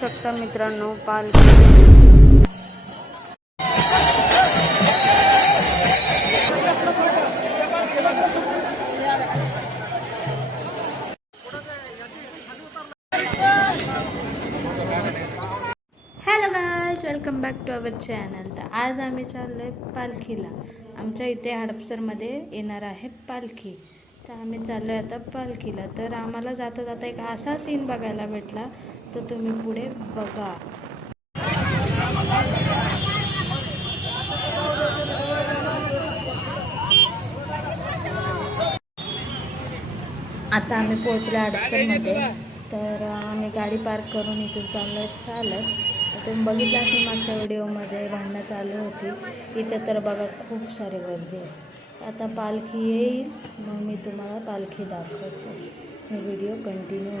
शकता मित्रांनो पाल hello guys welcome back to our channel तर आज आम्ही चाललो आहे पालखीला. आमच्या इथे हडपसरमध्ये येणार आहे पालखी. तर आम्ही चाललो आहे आता पालखीला. तर आम्हाला जाता जाता एक असा सीन बघायला भेटला तर तुम्ही पुढे बघा. आता आम्ही पोहोचलो अडचणमध्ये. तर आम्ही गाडी पार्क करून इथून चाललो चालत. तर तुम्ही बघितलं असेल मागच्या व्हिडिओमध्ये भांडणं चालू होती. इथं तर बघा खूप सारी गर्दी आहे. आता पालखी येईल मग मी तुम्हाला पालखी दाखवते. मी व्हिडिओ कंटिन्यू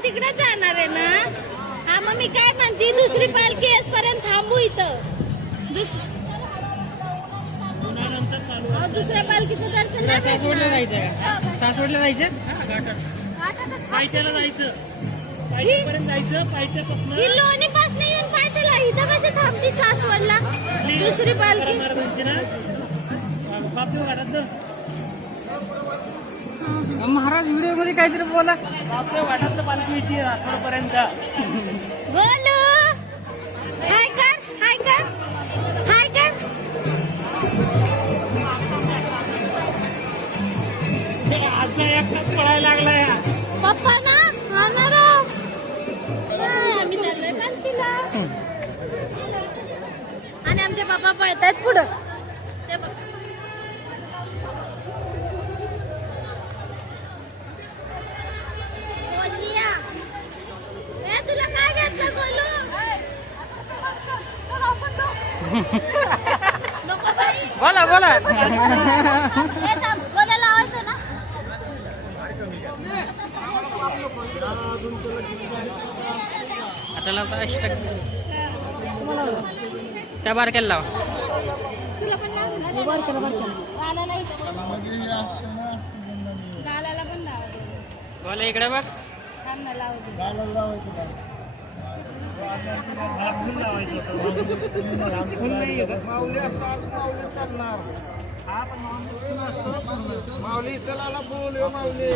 आपण तिकडे जाणार आहे ना हा मग मी काय म्हणते दुसरी पालखी येसपर्यंत थांबू इथं दुस- अहो, दुसऱ्या पालखीचं दर्शन नाही सासवडला भेटणार. जायचं का सासवडला जायचं घाटातच पायथ्याला जायचं ही पायथ्यापर्यंत जायचं पायथ्यापासून ही लोणी येऊन इथं कशी थांबती सासवडला दुसरी पालखी महाराज व्हिडिओमध्ये काहीतरी बोला. आपल्या वाटातलं पालखी येते बोलू. हाय कर हाय कर हाय कर. आजचा एकटाच पळायला लागलाय. पप्पा ना हा ना राव. हाय, आम्ही चाललोय पालखीला आणि आमचे पप्पा पुढं. बोला बोला थांब, गोल्या लावायचं ना आता लावता अष्टक त्या बारक्याला लावा तुला पण लाव ना. गालाला इथं. गालाला पण लावा दोन्ही. बोला इकडे बघ थांब ना, लावा दोन्ही. माऊली चला बोल माऊली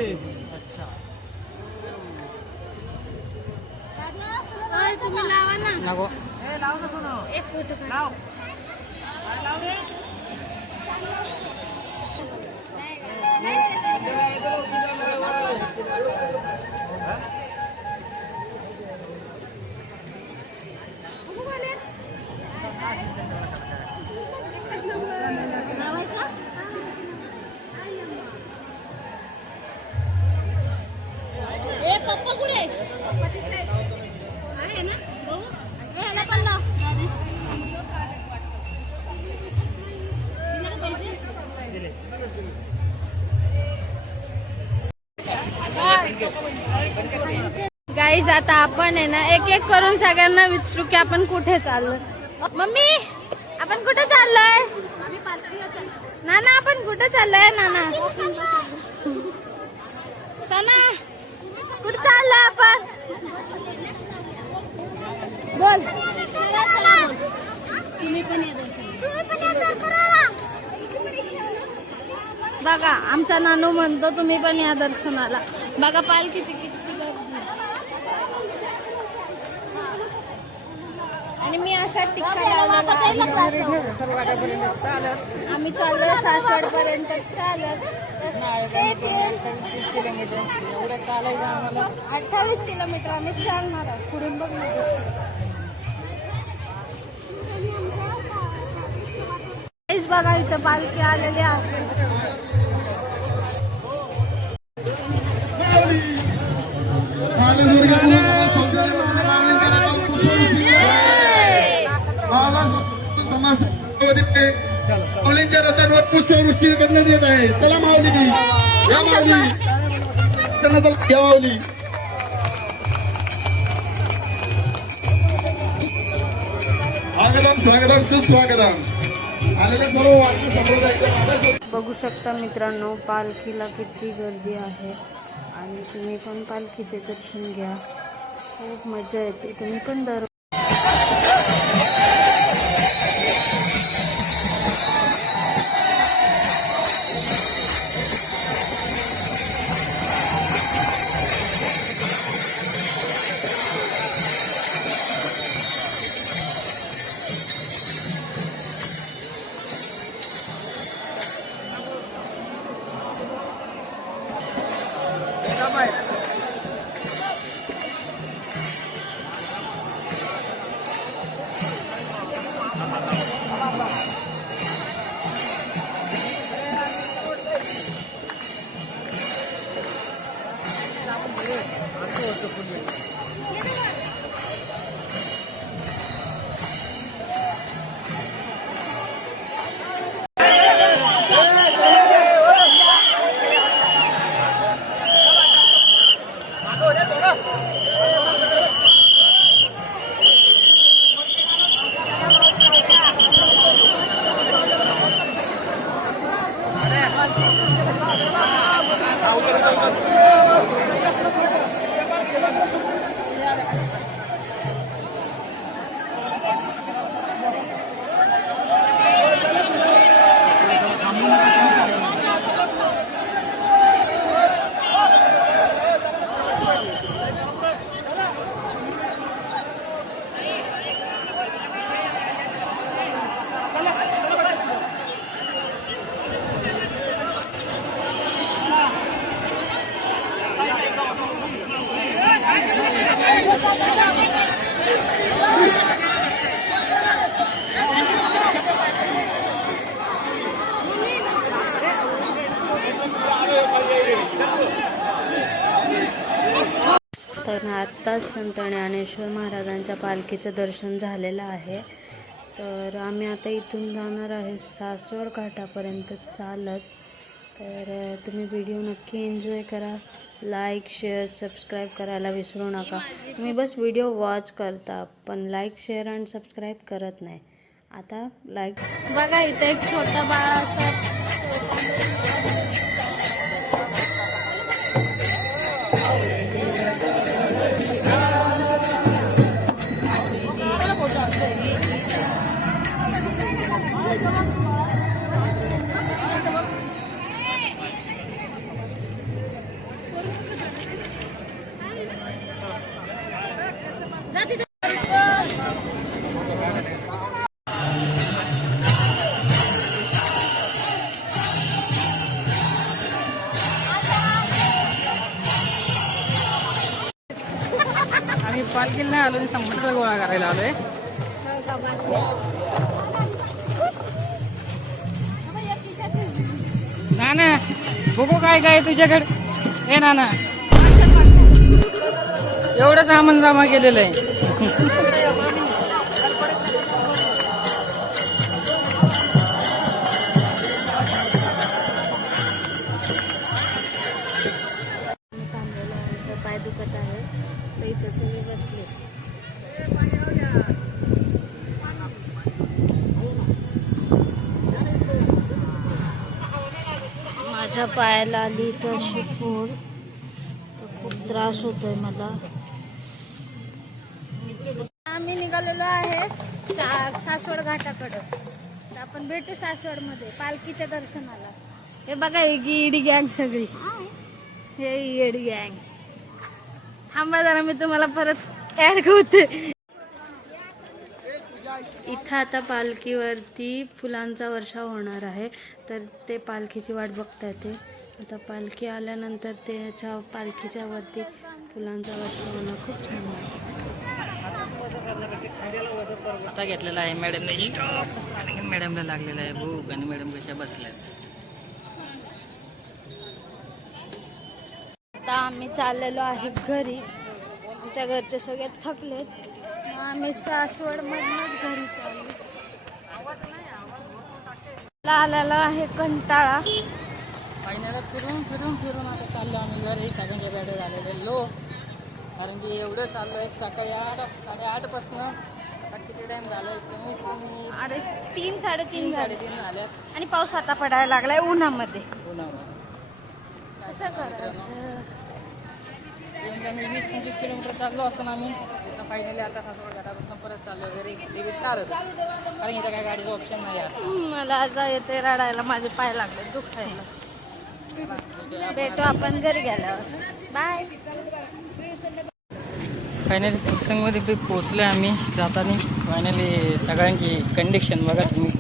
तुम्ही लावा ना नको एक फोटो काढ. लावायचं? गाईज आता आपण आहे ना एक एक करून सगळ्यांना विचारू की आपण कुठे चाललो मम्मी आपण कुठे चाललोय? नाना आपण कुठे चाललोय? नाना सना कुठे चाललो आपण? बोल. बघा आमचा नानू म्हणतो तुम्ही पण या दर्शनाला. बघा पालखीची किती गर्दी. आणि मी असा. आम्ही चाललोय सासवड पर्यंत. चालत. एवढं चालायचं आम्हाला. अठ्ठावीस किलोमीटर आम्ही चालणार आहोत. पुढून बघ. बघा इथं पालखी आलेली आहे. माऊलींच्या रथांवर पुष्पवृष्टी करण्यात येत आहे. चला माऊली या माऊली. या माऊली. स्वागतम स्वागतम सुस्वागतम. आलेल्या सर्व वारकरी संप्रदायाच्या बघू शकता मित्रांनो पालखीला किती गर्दी आहे. आणि तुम्ही पण पालखीचे दर्शन घ्या. खूप मजा येते. तुम्ही पण दर तर आत्ताच संत ज्ञानेश्वर महाराजांच्या पालखीचं दर्शन झालेलं आहे. तर आम्ही आता इथून जाणार आहे सासवड घाटापर्यंत. चालत. तर तुम्ही व्हिडिओ नक्की एन्जॉय करा. लाईक शेअर सबस्क्राईब करायला विसरू नका. तुम्ही बस व्हिडिओ वॉच करता पण लाईक शेअर आणि सबस्क्राईब करत नाही. आता लाईक. बघा इथं एक छोटा बाळ असं. गोळा आलोय ना ना बघू काय काय तुझ्याकडे. हे ना ना एवढं सामान जमा केलेलं आहे. तर पाय दुखत आहे. तर इथं सगळे बसले. माझ्या पायाला आली तर अशी फोड तर खूप त्रास होतोय मला. आम्ही निघालेलो आहे सा- सासवड घाटाकडं. तर आपण भेटू सासवडमध्ये पालखीच्या दर्शनाला. हे बघा ही ईडी गँग सगळी. हे येड गँग. थांबा जरा मी तुम्हाला परत ऍड करते. इथं आता पालखीवरती फुलांचा वर्षाव होणार आहे. तर ते पालखीची वाट बघता येते. आता पालखी आल्यानंतर त्याच्या पालखीच्या वरती फुलांचा वर्षाव होणं खूप छान वाटतं आता घेतलेला आहे मॅडमने स्टॉप. मॅडमला लागलेला आहे भूक आणि मॅडम कशा बसल्यात. आता आम्ही चाललेलो आहे घरी. आमच्या घरचे सगळे थकलेत. आम्ही सासवडमधनंच घरी चाललो. आलेला आहे कंटाळा फिरून फिरून फिरून आता चाललो आम्ही घरी. सगळ्यांच्या बॅडे झालेले लो कारण की एवढं चाललो आहे सकाळी आठ साडेआठपासून आता किती टाईम झाला कमीत कमी अरे तीन साडेतीन तीन झाले. साडेतीन झाल्यात. आणि पाऊस आता पडायला लागलाय उन्हामध्ये. उन्हावर कसं करायचं? वीस पंचवीस किलोमीटर चाललो असताना आम्ही. फायनली आता सासवड घरापासून परत चाललो घरी. टी चालत कारण इथं काय गाडीचं ऑप्शन नाही आहे मला येते रडायला माझे पाय लागले दुखायला. भेटू आपण घरी गेल्यावर. बाय फायनली फुरसंगमध्ये बी पोचलो आम्ही. जाताना फायनली सगळ्यांची कंडिशन बघा तुम्ही.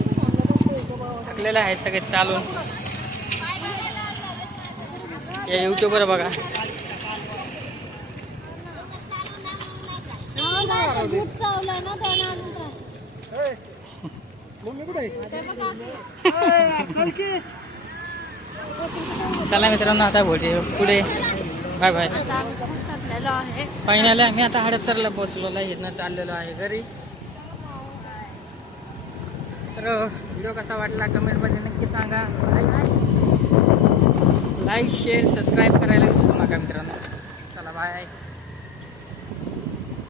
थकलेलं आहे सगळे चालून. या युट्यूबवर बघा. चला मित्रांनो आता बोलते पुढे. Bye bye. आता मी आता हडपसरला पोहोचलेलो आहे इथनं चाललेलो आहे घरी. तर व्हिडिओ कसा वाटला कमेंटमध्ये नक्की सांगा. लाईक शेअर सबस्क्राईब करायला विसरू नका मित्रांनो. चला बाय